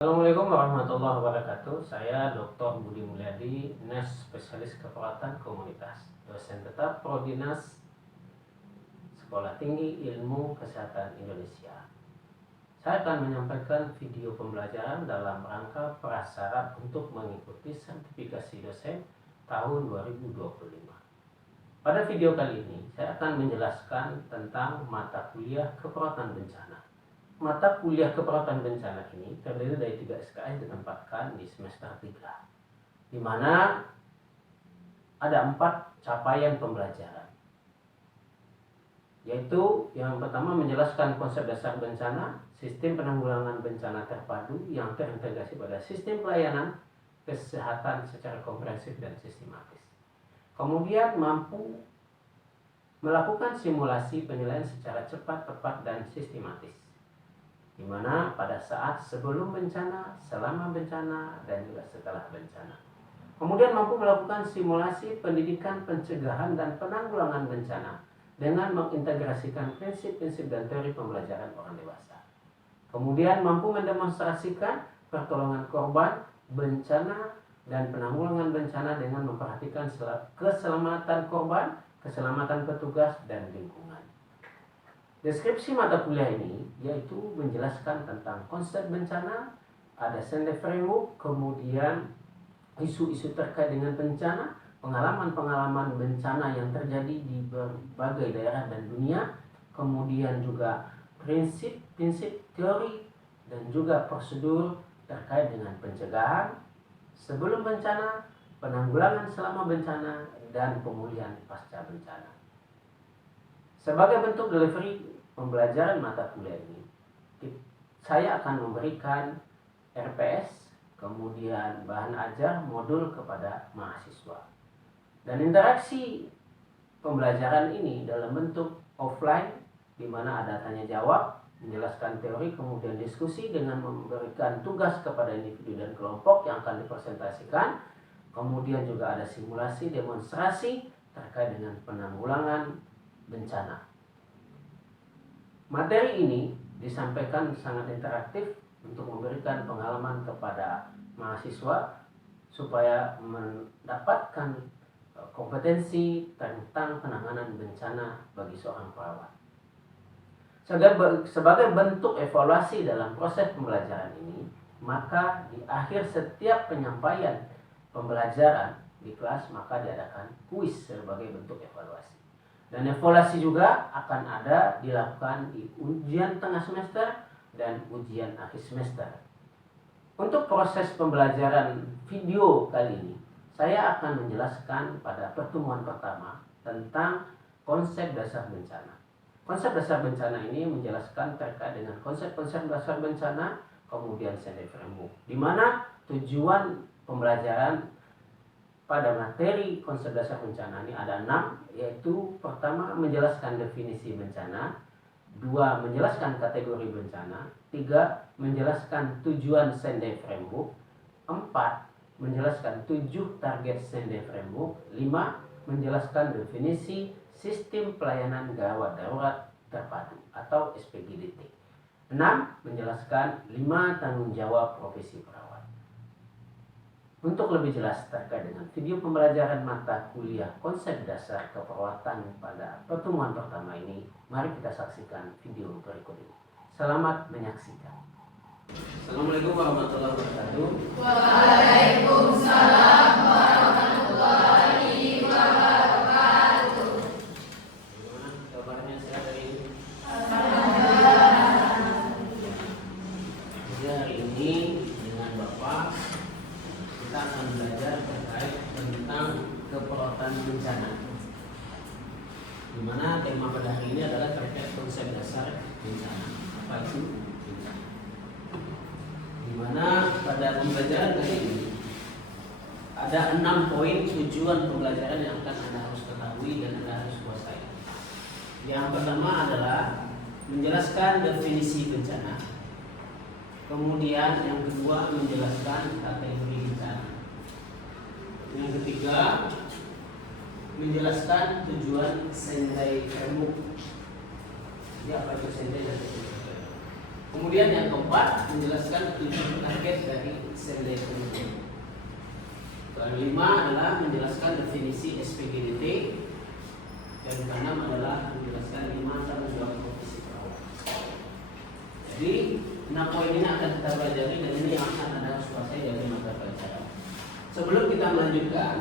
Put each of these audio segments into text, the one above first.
Assalamualaikum warahmatullahi wabarakatuh. Saya Dr. Budi Mulyadi, Nurse Spesialis Keperawatan Komunitas, dosen tetap Prodi Nas Sekolah Tinggi Ilmu Kesehatan Indonesia. Saya akan menyampaikan video pembelajaran dalam rangka prasyarat untuk mengikuti sertifikasi dosen tahun 2025. Pada video kali ini, saya akan menjelaskan tentang mata kuliah keperawatan bencana. Mata kuliah keperawatan bencana ini terdiri dari 3 SKS ditempatkan di semester 3, di mana ada 4 capaian pembelajaran, yaitu yang pertama menjelaskan konsep dasar bencana, sistem penanggulangan bencana terpadu yang terintegrasi pada sistem pelayanan kesehatan secara komprehensif dan sistematis. Kemudian mampu melakukan simulasi penilaian secara cepat, tepat, dan sistematis, di mana pada saat sebelum bencana, selama bencana, dan juga setelah bencana. Kemudian mampu melakukan simulasi pendidikan pencegahan dan penanggulangan bencana dengan mengintegrasikan prinsip-prinsip dan teori pembelajaran orang dewasa. Kemudian mampu mendemonstrasikan pertolongan korban bencana dan penanggulangan bencana dengan memperhatikan keselamatan korban, keselamatan petugas, dan lingkungan. Deskripsi mata kuliah ini yaitu menjelaskan tentang konsep bencana, ada Sende Framework, kemudian isu-isu terkait dengan bencana, pengalaman-pengalaman bencana yang terjadi di berbagai daerah dan dunia, kemudian juga prinsip-prinsip teori dan juga prosedur terkait dengan pencegahan sebelum bencana, penanggulangan selama bencana, dan pemulihan pasca bencana. Sebagai bentuk delivery pembelajaran mata kuliah ini, saya akan memberikan RPS, kemudian bahan ajar modul kepada mahasiswa. Dan interaksi pembelajaran ini dalam bentuk offline, di mana ada tanya jawab, menjelaskan teori, kemudian diskusi dengan memberikan tugas kepada individu dan kelompok yang akan dipresentasikan. Kemudian juga ada simulasi demonstrasi terkait dengan penanggulangan bencana. Materi ini disampaikan sangat interaktif untuk memberikan pengalaman kepada mahasiswa supaya mendapatkan kompetensi tentang penanganan bencana bagi seorang perawat. Sebagai bentuk evaluasi dalam proses pembelajaran ini, maka di akhir setiap penyampaian pembelajaran di kelas maka diadakan kuis sebagai bentuk evaluasi. Dan evaluasi juga akan ada dilakukan di ujian tengah semester dan ujian akhir semester. Untuk proses pembelajaran video kali ini, saya akan menjelaskan pada pertemuan pertama tentang konsep dasar bencana. Konsep dasar bencana ini menjelaskan terkait dengan konsep-konsep dasar bencana, kemudian Sende Framework, di mana tujuan pembelajaran pada materi konsep dasar bencana ini ada 6, yaitu pertama menjelaskan definisi bencana, 2 menjelaskan kategori bencana, 3 menjelaskan tujuan Sende Framework, 4 menjelaskan 7 target Sende Framework, 5 menjelaskan definisi sistem pelayanan gawat darurat terpadu atau SPGDT, 6 menjelaskan 5 tanggung jawab profesi perawat. Untuk lebih jelas terkait dengan video pembelajaran mata kuliah konsep dasar keperawatan pada pertemuan pertama ini, mari kita saksikan video berikut ini. Selamat menyaksikan. Assalamualaikum warahmatullahi wabarakatuh. Waalaikumsalam warahmatullahi wabarakatuh. Gimana kabarnya, sehat hari ini? Alhamdulillah. Jadi hari ini dengan Bapak kita akan belajar terkait tentang keperawatan bencana, di mana tema pada hari ini adalah terkait konsep dasar bencana. Apa itu bencana? Di mana pada pembelajaran kali ini ada 6 poin tujuan pembelajaran yang akan Anda harus ketahui dan Anda harus kuasai. Yang pertama adalah menjelaskan definisi bencana. Kemudian yang kedua menjelaskan kategori bencana. Yang ketiga menjelaskan tujuan Sende Framework. Jadi apa itu Sende dan tujuan? Kemudian yang keempat, menjelaskan tujuan target dari SLD ekonomi. Yang kelima adalah menjelaskan definisi SPGDT. Yang keenam adalah menjelaskan 5 tanggung jawab profesi perawat. Jadi 6 poin ini akan kita pelajari dan ini yang akan ada kuasai dari mata pelajaran. Sebelum kita melanjutkan,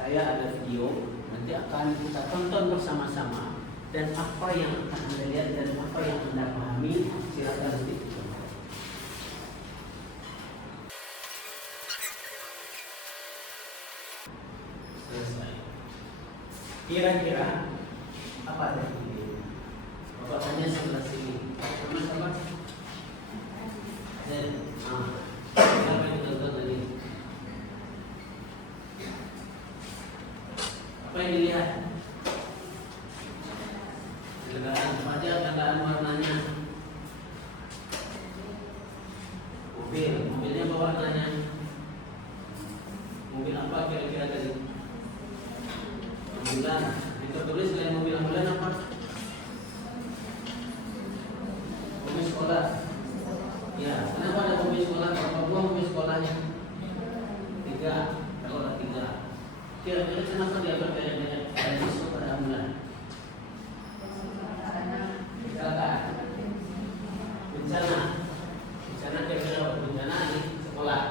saya ada video nanti akan kita tonton bersama-sama. Dan apa yang akan Anda lihat dan apa yang Anda pahami, silakan nanti ditonton. Selesai. Kira-kira apa ada ini? Bapak tanya sebelah sini. Sama-sama. Dan siapa yang tonton tadi? Apa yang dilihat? Kendaraan warnanya. Mobilnya apa warnanya? Mobil apa kira-kira tadi? Ambulan. Ditulis selain mobil ambulan apa? Mobil sekolah. Ya, kenapa ada mobil sekolah? Berapa buah mobil sekolahnya? 3. Kalau ada 3. Kira-kira kenapa dia berbeda-beda dari siswa pada ambulan? Bencana kira-kira bencana di sekolah.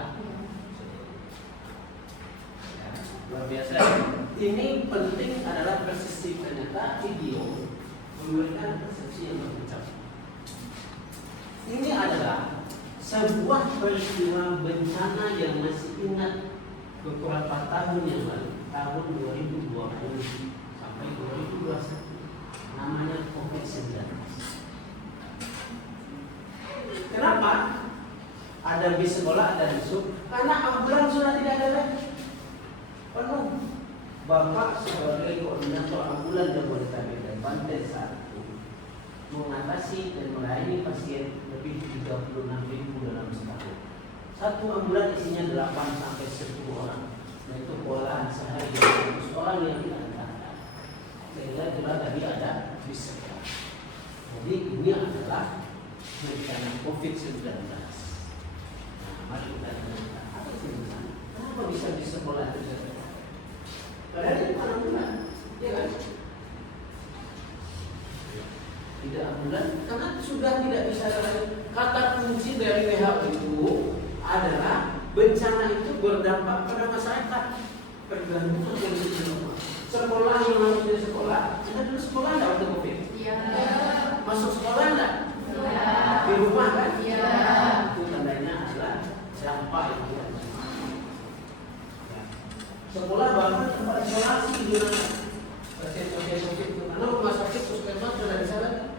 Luar biasa. Ini penting adalah persepsi. Ternyata video memberikan persepsi yang berbeda. Ini adalah sebuah peristiwa bencana yang masih ingat beberapa tahun yang lalu, tahun 2020 sampai 2021, namanya COVID-19. Kenapa? Ada bis sekolah, ada besok. Karena ambulan sudah tidak ada lagi. Penuh. Bapak sebagai koordinator ambulan Jabodetabek dan Banten saat itu mengatasi dan melayani pasien lebih 36.000 dalam setahun. Satu ambulan isinya 8 sampai 10 orang. Dan itu pengolahan sehari 100 orang yang diantarkan. Sehingga itulah tadi ada bis sekolah. Jadi ini adalah bencana COVID-19. Nah, mari kita lihat apa sih bencana? Kenapa bisa di sekolah itu? Padahal itu bukan ambulan, ya kan? Tidak ambulan, karena sudah tidak bisa lagi. Kata kunci dari WHO itu adalah bencana itu berdampak pada masyarakat. Pergantungan kondisi rumah. Sekolah yang harusnya sekolah, kita dulu sekolah enggak waktu COVID? Iya. Masuk sekolah enggak? Di rumah kan? Iya. Itu tandanya adalah dampak itu. Sekolah bahkan tempat isolasi di mana pasien-pasien COVID itu. Karena rumah sakit puskesmas sudah di sana.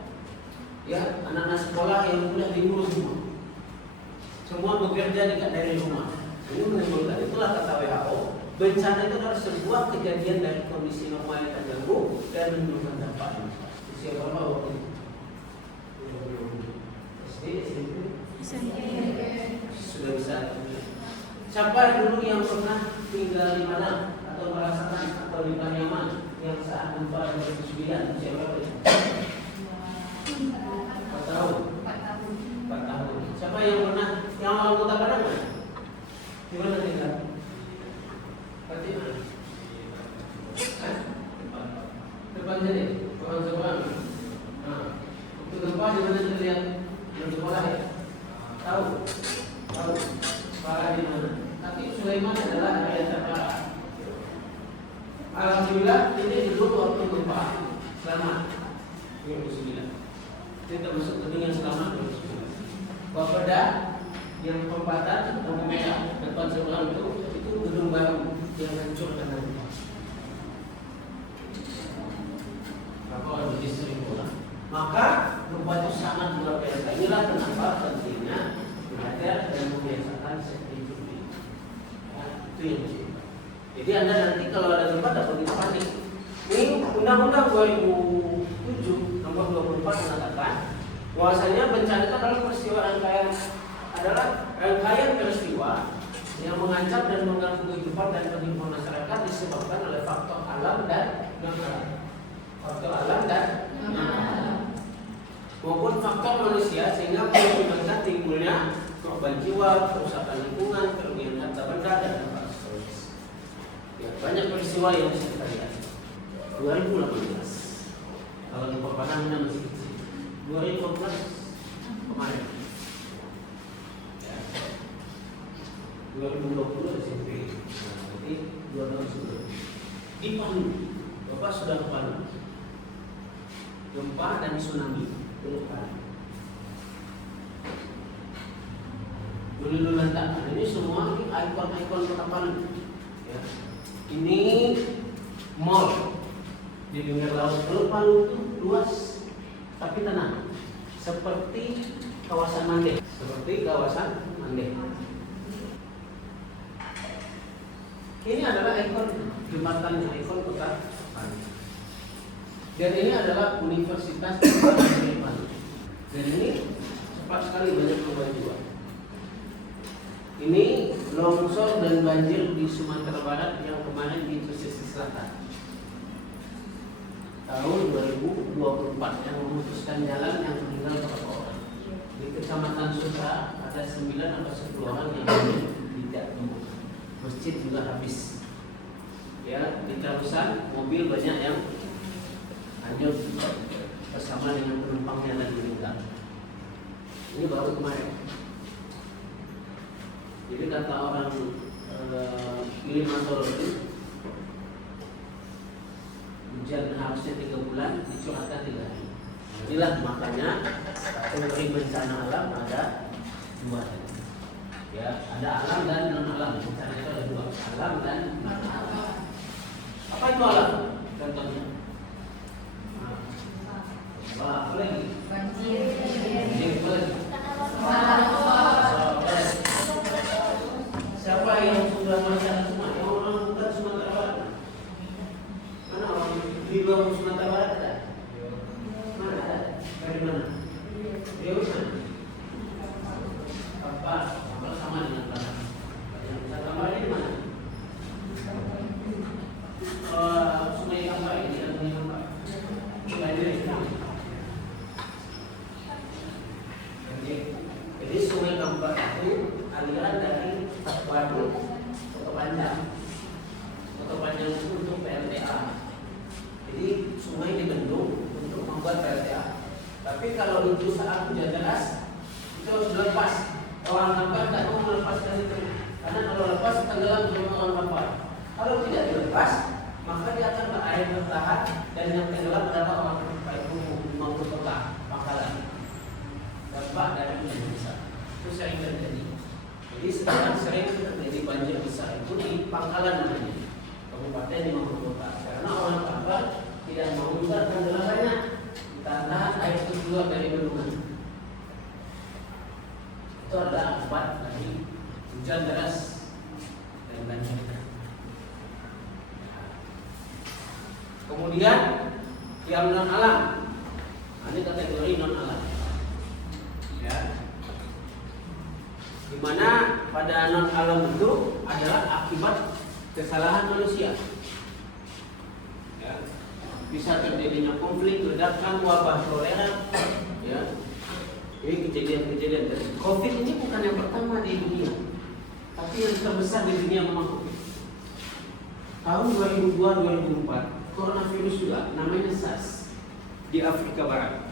Ya, anak-anak sekolah yang sudah diurus semua. Semua bekerja dari rumah. Ini menimbulkan, itulah kata WHO. Bencana itu adalah sebuah kejadian dari kondisi normal yang terganggu dan menimbulkan dampak. Siapa waktu itu? Sudah bisa. Siapa dulu yang pernah tinggal di mana atau merasakan atau di Pariaman yang saat gempa 2009? Siapa itu? 4 tahun. 4 tahun. Siapa yang pernah yang mau Kota Padang? Di mana tinggal? Berarti mana? Depan sini, seorang. Nah, itu gempa di mana terlihat? Di sekolah ya? Tahu? Parah di mana? Tapi Sulaiman adalah area terparah. Alhamdulillah ini dulu waktu gempa selamat 2009. Kita masuk gedung yang selamat 2009. Bapeda yang perempatan lampu merah depan sebelah itu gedung baru yang hancur karena gempa. Berapa orang di 1.000 orang? Maka gempa itu sangat luar biasa. Inilah kenapa pentingnya belajar dan membiasakan safety drilling. Itu yang penting. Jadi Anda nanti kalau ada gempa tak perlu panik. Ini Undang-Undang 2007 nomor 24 mengatakan bahwasanya bencana itu adalah rangkaian peristiwa yang mengancam dan mengganggu kehidupan dan kehidupan masyarakat disebabkan oleh faktor alam dan non-alam. Faktor alam dan non-alam. maupun faktor manusia sehingga menyebabkan timbulnya korban jiwa, kerusakan lingkungan, kerugian harta benda dan dampak psikologis. Ya, banyak peristiwa yang bisa kita lihat. 2018 kalau di Padang masih kecil. 2014 kemarin. Ya. 2020 SMP. Nah, berarti 2 tahun sebelum. Di Palu, Bapak sudah ke Palu. Gempa dan tsunami belum Palu. Dulu lantakan ini semua ikon-ikon kota Palu. Ya. Ini mall di pinggir laut. Kalau Palu itu luas tapi tenang, seperti kawasan Mandeh. Ini adalah ikon jembatannya, ikon kota Palu. Dan ini adalah Universitas Palu. Dan ini cepat sekali banyak korban jiwa. Ini longsor dan banjir di Sumatera Barat yang kemarin di pesisir selatan. Tahun 2024 yang memutuskan jalan yang meninggal berapa orang. Di Kecamatan Sutra ada 9 atau 10 orang yang tidak ditemukan. Masjid juga habis. Ya, di Terusan mobil banyak yang hanyut bersama dengan penumpangnya dan meninggal. Ini baru kemarin. Jadi kata orang Kilimanjaro itu hujan harusnya 3 bulan, dicurahkan 3 hari. Inilah makanya kategori bencana alam ada 2. Ya, ada alam dan non alam. Bencana itu ada 2, alam dan non alam. Apa itu alam? Contohnya. Apa lagi? Banjir. Apa lagi? Siapa yang sudah merasakan semua? Yang orang bukan Sumatera Barat. Mana orang di luar Sumatera Barat ada? Mana ada? Dari mana? Dari mana? Apa? Apa sama dengan mana? Yang bisa gambarnya di mana? Sungai Kampar ini dan Sungai Kampar. Banjir di sana. Jadi Sungai Kampar itu aliran dari Waduk Kota Panjang itu untuk PLTA. Jadi sungai dibendung untuk membuat PLTA. Tapi kalau itu saat hujan deras itu harus dilepas. Orang Kampar tidak mau melepaskan itu, karena kalau lepas tenggelam semua orang Kampar. Kalau tidak dilepas, maka dia akan berair bertahan dan yang tenggelam adalah orang Kampar itu 50 kota Pangkalan. Dampak dari hujan besar itu sering terjadi. Jadi sekarang sering terjadi banjir besar itu di Pangkalan namanya, kabupaten di Maluku Kota. Karena orang Kampar tidak mau membuat tenggelamnya, ditahan air itu keluar dari bendungan. Itu adalah akibat dari hujan deras dan banjir. Kemudian yang non alam, ini kategori non alam. Ya. Di mana pada non alam itu adalah akibat kesalahan manusia. Ya. Bisa terjadinya konflik, ledakan, wabah kolera. Ya. Ini kejadian-kejadian. COVID ini bukan yang pertama di dunia, tapi yang terbesar di dunia memang COVID. Tahun 2002-2004 coronavirus juga namanya SARS di Afrika Barat.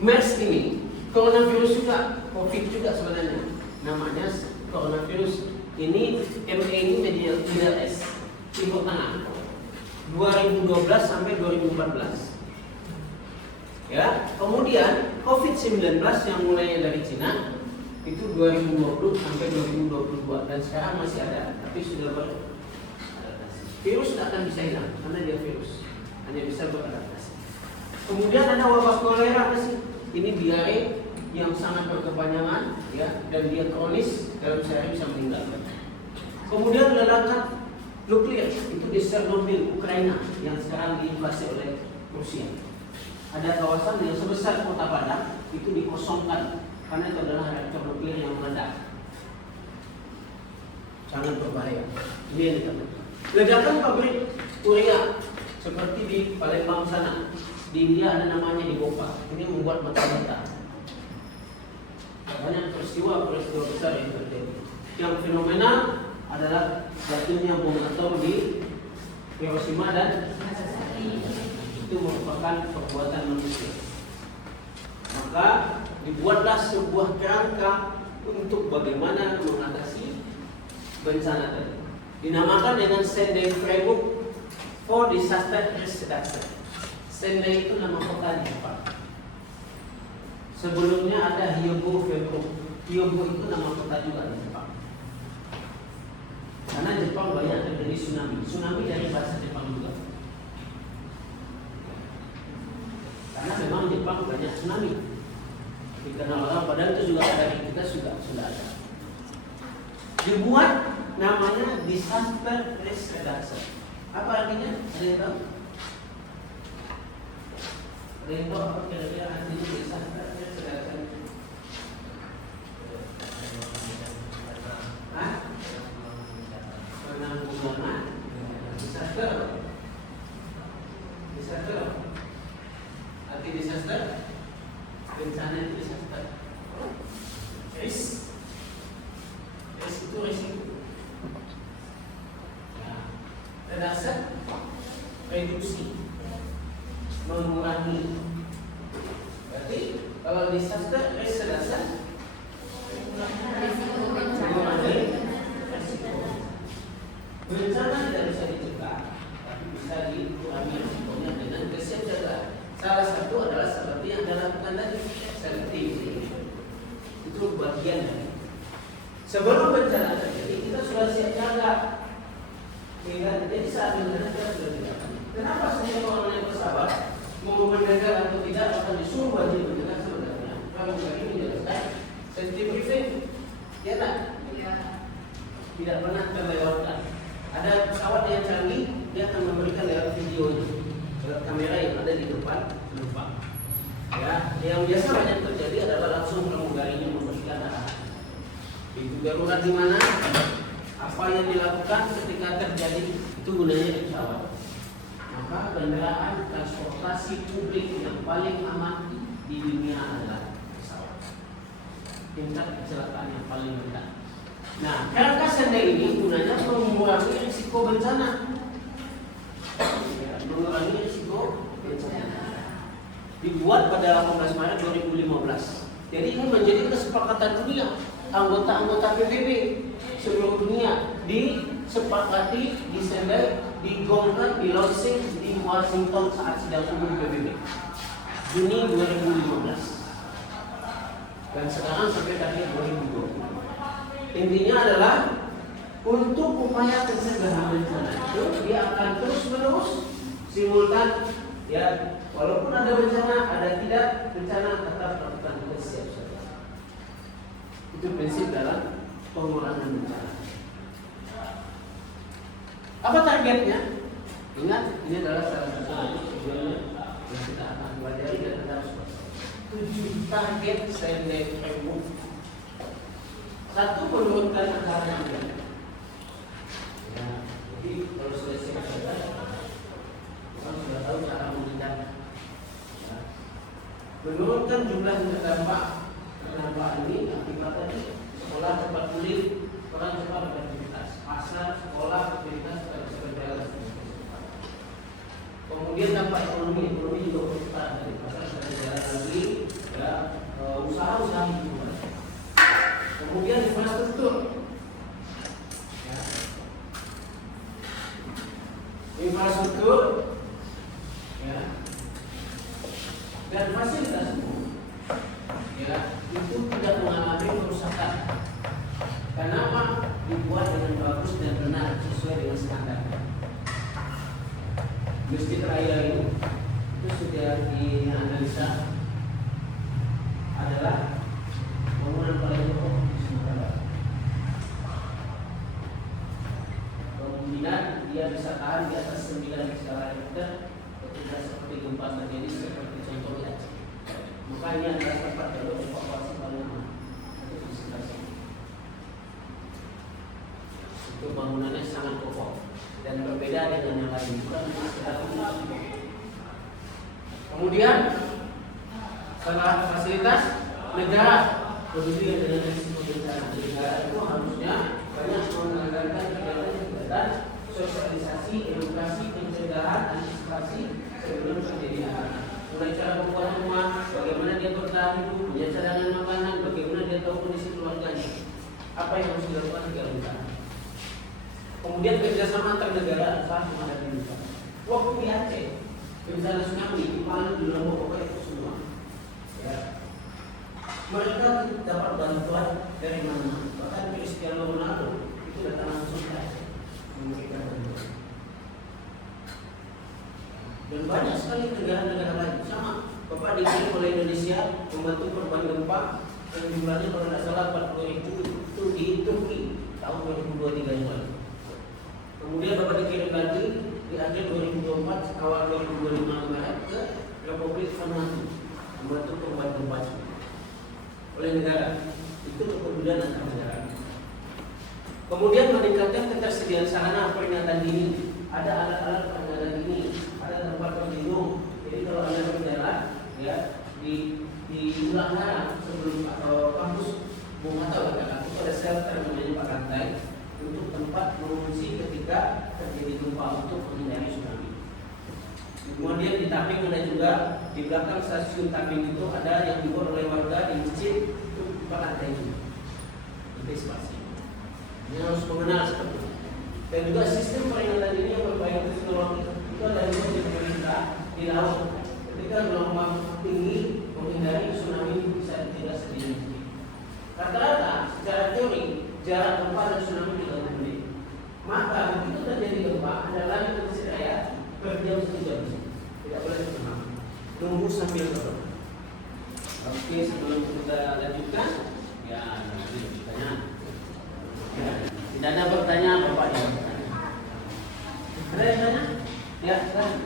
MERS ini coronavirus juga, COVID juga sebenarnya. Namanya coronavirus. Ini ME ini Middle East, Timur Tengah. 2012 sampai 2014. Ya, kemudian COVID-19 yang mulai dari Cina itu 2020 sampai 2022 dan sekarang masih ada, tapi sudah beradaptasi. Virus tidak akan bisa hilang karena dia virus, hanya bisa beradaptasi. Kemudian ada wabah kolera sih. Ini diare yang sangat berkepanjangan, ya, dan dia kronis, dalam sehari bisa meninggal. Kemudian ledakan nuklir itu di Chernobyl, Ukraina, yang sekarang diinvasi oleh Rusia. Ada kawasan yang sebesar kota Padang itu dikosongkan karena itu adalah reaktor nuklir yang meledak. Sangat berbahaya. Ini yang dikatakan. Ledakan pabrik urea seperti di Palembang sana di India ada namanya di Bhopal. Ini membuat mata-mata. Banyak peristiwa-peristiwa besar yang terjadi. Yang fenomenal adalah jatuhnya bom atom di Hiroshima dan itu merupakan perbuatan manusia. Maka dibuatlah sebuah kerangka untuk bagaimana mengatasi bencana tadi. Dinamakan dengan Sendai Framework for Disaster Risk Reduction. Sendai itu nama kota di Jepang. Sebelumnya ada Hyogo Framework. Hyogo itu nama kota juga di Jepang. Karena Jepang banyak terjadi tsunami. Tsunami dari bahasa Jepang juga. Karena memang Jepang banyak tsunami. Dikenal orang, padahal itu juga ada di kita sudah ada. Dibuat namanya Disaster Risk Reduction. Apa artinya? Ada yang tahu? Ada yang tahu apa kira-kira artinya Disaster Risk Reduction? Hah? Penanggulangan disaster. Disaster. Arti disaster? Bencana itu disaster. Risk. Risk itu risiko. Nah, reduction, reduksi, mengurangi. Berarti kalau disaster, risk reduction, mengurangi risiko. Bencana tidak bisa dicegah, tapi bisa dikurangi risikonya dengan kesiapsiagaan. Salah satu adalah seperti yang Anda lakukan tadi, safety. Itu bagian dari. Sebelum bencana terjadi, kita sudah siap jaga. Jadi saat bencana kita sudah siap. Kenapa setiap orang yang bersabar mau mendengar atau tidak akan disuruh wajib mendengar sebenarnya? Kalau tadi menjelaskan safety briefing, ya tak? Tidak pernah terlewatkan. Ada pesawat yang canggih, dia akan memberikan lewat videonya, lewat kamera yang ada di depan penumpang. Ya, yang biasa banyak terjadi adalah langsung pramugarinya memberikan arahan. Pintu darurat di mana? Apa yang dilakukan ketika terjadi itu gunanya di pesawat. Maka kendaraan transportasi publik yang paling aman di dunia adalah pesawat. Tingkat kecelakaan yang paling rendah. Nah, kerangka Sendai ini gunanya mengurangi risiko bencana. Mengurangi risiko bencana. Dibuat pada 18 Maret 2015. Jadi ini menjadi kesepakatan dunia. Anggota-anggota PBB seluruh dunia disepakati di Sendai, digongkan, di launching di Washington saat sidang umum PBB Juni 2015. Dan sekarang sampai akhir 2020. Intinya adalah untuk upaya pencegahan bencana itu dia akan terus menerus simultan, ya, walaupun ada bencana, ada tidak bencana tetap lakukan kesiapsiagaan. Itu prinsip dalam pengurangan bencana. Apa targetnya? Ingat, ini adalah salah satu tujuannya yang kita akan pelajari dan kita harus 7 target Sendai Framework. Satu, menurunkan angka kematian. Ya, jadi kalau sudah siap orang sudah tahu cara menghindar. Ya. Menurunkan jumlah yang terdampak ini akibat tadi sekolah cepat pulih, orang cepat beraktivitas, pasar, sekolah, aktivitas tidak bisa berjalan. Kemudian dampak ekonomi juga bercepat dari pasar bisa berjalan lagi, ya, usaha itu. Kemudian infrastruktur, ya. Infrastruktur, ya, dan fasilitas umum, ya, itu tidak mengalami kerusakan. Kenapa? Dibuat dengan bagus dan benar sesuai dengan standar. Masjid Raya itu sudah dianalisa adalah bangunan paling kokoh di Sumatera Barat. Kemudian dia bisa tahan di atas 9 skala Richter ketika seperti gempa terjadi seperti contohnya. Maka ini adalah tempat jalur evakuasi paling aman untuk di sekitar sini. Itu bangunannya sangat kokoh dan berbeda dengan yang lain. Bukan sekedar kokoh. Kemudian Kemudian setelah fasilitas negara peduli dengan risiko bencana, negara itu harusnya banyak menganggarkan kegiatan sosialisasi, edukasi, pencegahan, antisipasi sebelum terjadi bencana. Mulai cara membuat rumah, bagaimana dia bertahan hidup, punya cadangan makanan, bagaimana dia tahu kondisi keluarganya, apa yang harus dilakukan jika bencana. Kemudian kerjasama antar negara saat menghadapi bencana. Waktu di Aceh bencana tsunami, di Palu, di Lombok, itu semua. Ya. Mereka dapat bantuan dari mana-mana. Bahkan Cristiano Ronaldo itu datang langsung ke Aceh memberikan bantuan. Dan banyak sekali negara-negara lain sama. Bapak dikirim oleh Indonesia membantu korban gempa yang jumlahnya kalau tidak salah 40.000 itu di Turki tahun 2023 yang lalu. Kemudian Bapak dikirim lagi di akhir 2024 awal 2025 kemarin ke Republik Vanuatu membantu korban gempa oleh negara. Itu kepedulian antar negara. Kemudian meningkatkan ketersediaan sarana peringatan dini. Ada alat-alat peringatan dini, ada tempat berlindung. Jadi kalau Anda berjalan ya di Ulanghara sebelum atau kampus Bung Hatta itu ada shelter namanya Pak Rantai untuk tempat mengungsi ketika terjadi gempa untuk menghindari tsunami. Kemudian di Taping ada juga di belakang stasiun Taping itu ada yang dibuat oleh warga di masjid itu Pak Rantai juga. Antisipasi. Ini harus mengenal seperti itu. Dan juga sistem peringatan ini yang berbagai teknologi itu ada di pemerintah di laut. Ketika gelombang tinggi menghindari tsunami bisa tidak sedikit. Rata-rata secara teori jarak gempa dan tsunami 30 menit. Maka begitu terjadi gempa, Anda lari ke sisi raya per jam 1 jam. Tidak boleh tsunami. Nunggu sambil turun. Oke, sebelum kita lanjutkan, ya nanti pertanyaan. Ya, tidak ada pertanyaan Bapak ya. Ada yang tanya? Ya, silahkan.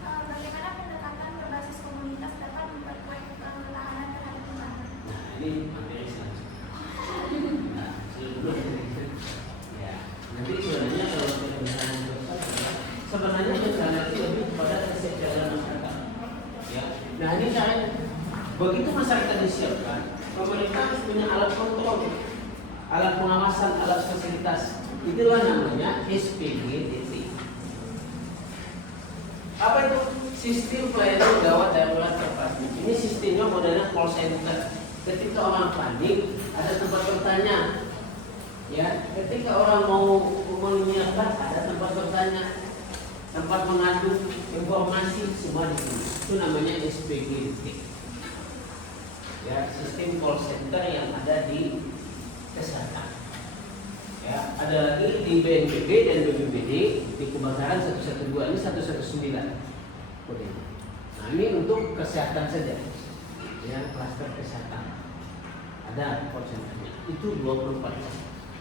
Bagaimana pendekatan berbasis komunitas dapat memperkuat ketahanan terhadap bencana? Nah, ini materi selanjutnya. Nah, sebelum ya, nanti sebenarnya kalau bencana sebenarnya bencana itu lebih kepada kesejahteraan masyarakat. Ya, nah ini caranya. Begitu masyarakat disiapkan, pemerintah harus punya alat kontrol, alat pengawasan, alat fasilitas. Itulah namanya SPGDT. Apa itu? Sistem pelayanan gawat darurat terpadu. Ini sistemnya modelnya call center. Ketika orang panik, ada tempat bertanya. Ya, ketika orang mau menyiapkan, ada tempat bertanya, tempat mengadu informasi, semua di sini. Itu namanya SPGDT. Ya, sistem call center yang ada di kesehatan. Ya, ada lagi di BNPB dan BPBD di kebakaran 112 ini 119 kodenya. Nah ini untuk kesehatan saja, ya klaster kesehatan. Ada call centernya itu 24 jam.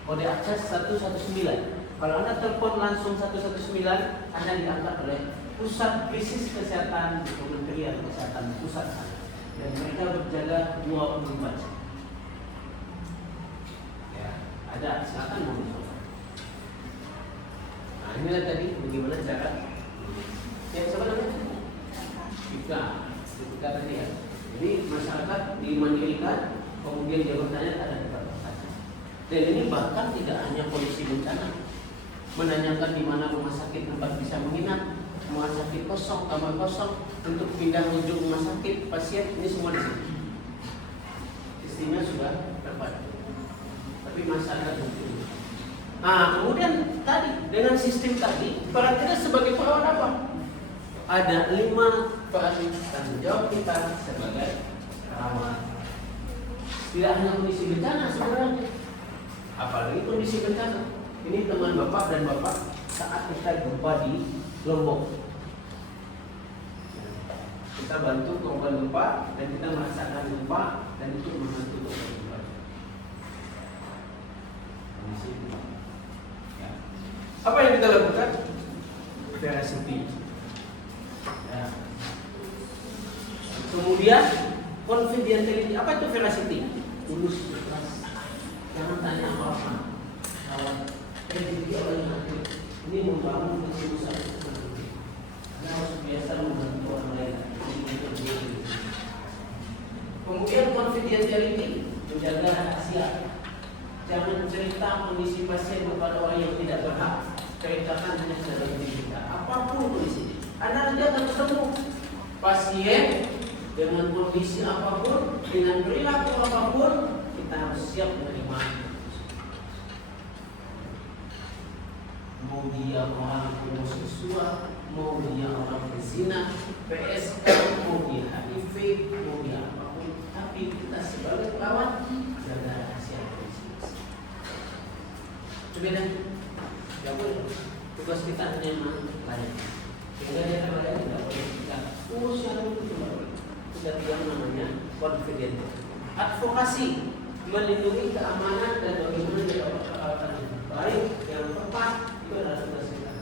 Kode akses 119. Kalau Anda telepon langsung 119, Anda diangkat oleh pusat krisis kesehatan di Kementerian Kesehatan pusat sana. Dan mereka berjaga 24 jam. Ya, ada silakan mau dicoba. Nah, inilah tadi bagaimana cara yang siapa namanya? Ika tadi ya. Jadi masyarakat dimandirikan, kemudian dia bertanya ada tempat bertanya. Dan ini bahkan tidak hanya kondisi bencana, menanyakan di mana rumah sakit tempat bisa menginap, rumah sakit kosong, kamar kosong, untuk pindah menuju rumah sakit pasien, ini semua di sini. Sistemnya sudah terpadu. Tapi masyarakat mungkin. Nah, kemudian tadi dengan sistem tadi, peran kita sebagai perawat apa? Ada 5 peran tanggung jawab kita sebagai perawat. Tidak hanya kondisi bencana sebenarnya, apalagi kondisi bencana. Ini teman Bapak dan Bapak saat kita gempa di Lombok. Kita bantu korban gempa dan kita merasakan gempa dan itu membantu korban gempa. Ya. Apa yang kita lakukan? Veracity. Ya. Kemudian confidentiality. Apa itu veracity? Tulus ikhlas. Jangan tanya apa-apa. Kalau prediksi orang nanti ini membangun kesulusan. Ada kita harus biasa membantu orang lain. Kemudian confidentiality, menjaga rahasia. Jangan cerita kondisi pasien kepada orang yang tidak berhak. Ceritakan hanya dalam diri kita. Apapun kondisinya. Anda nanti akan ketemu pasien dengan kondisi apapun, dengan perilaku apapun, kita harus siap menerima. Mau dia orang homoseksual, mau dia orang berzina, PSK, mau dia HIV, mau dia apapun, tapi kita sebagai perawat jaga rahasia kondisi. Coba dan tidak boleh. Tugas kita hanya melayani. Sehingga dia terlayani tidak boleh kita urus yang itu tidak boleh. Kita yang namanya confident. Advokasi melindungi keamanan dan bagaimana dia dapat perawatan yang baik, yang tepat, itu adalah tugas kita.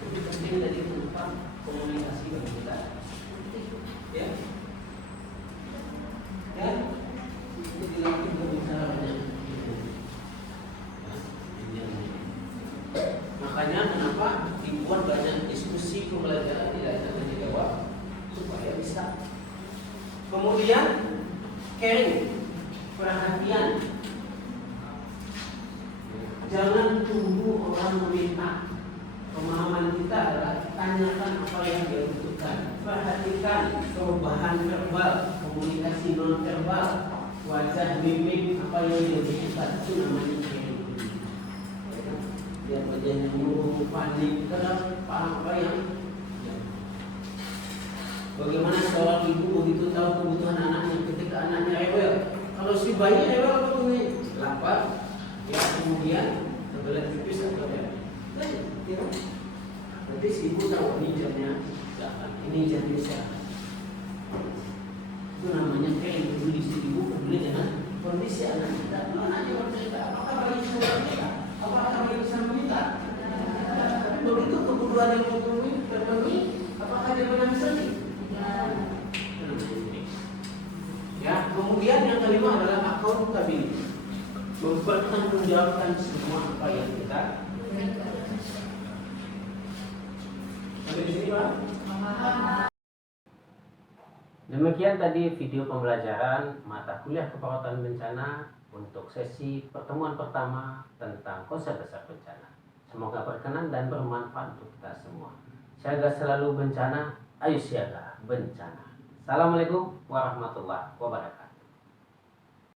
Jadi penting dari tentang komunikasi bagi kita. Ya, ya, itu dilatih berbicara banyak. Makanya kenapa dibuat banyak diskusi pembelajaran tidak hanya dijawab supaya bisa. Kemudian caring, perhatian. Jangan tunggu orang meminta. Pemahaman kita adalah tanyakan apa yang dia butuhkan. Perhatikan perubahan verbal, komunikasi non verbal, wajah, mimik, apa yang dia butuhkan. Itu namanya caring. Dia wajahnya murung, panik, apa yang bagaimana seorang ibu begitu tahu kebutuhan anaknya ketika anaknya rewel. Kalau si bayi rewel begini, lapar, ya kemudian kebelet pipis atau ya, nanti si ibu tahu ini jamnya, ini jam bisa. Itu namanya kayak peduli si ibu peduli dengan kondisi anak kita. Kalau anaknya bercerita, apakah bayi bisa bercerita? Apakah bayi bisa meminta? Tapi begitu kebutuhan yang terpenuhi, apakah dia pernah bersedih? Ya, kemudian yang kelima adalah accountability, mempertanggungjawabkan semua apa yang kita. Sampai di sini, Pak. Demikian tadi video pembelajaran mata kuliah keperawatan bencana untuk sesi pertemuan pertama tentang konsep dasar bencana. Semoga berkenan dan bermanfaat untuk kita semua. Siaga selalu bencana, ayo siaga bencana. Assalamualaikum warahmatullahi wabarakatuh.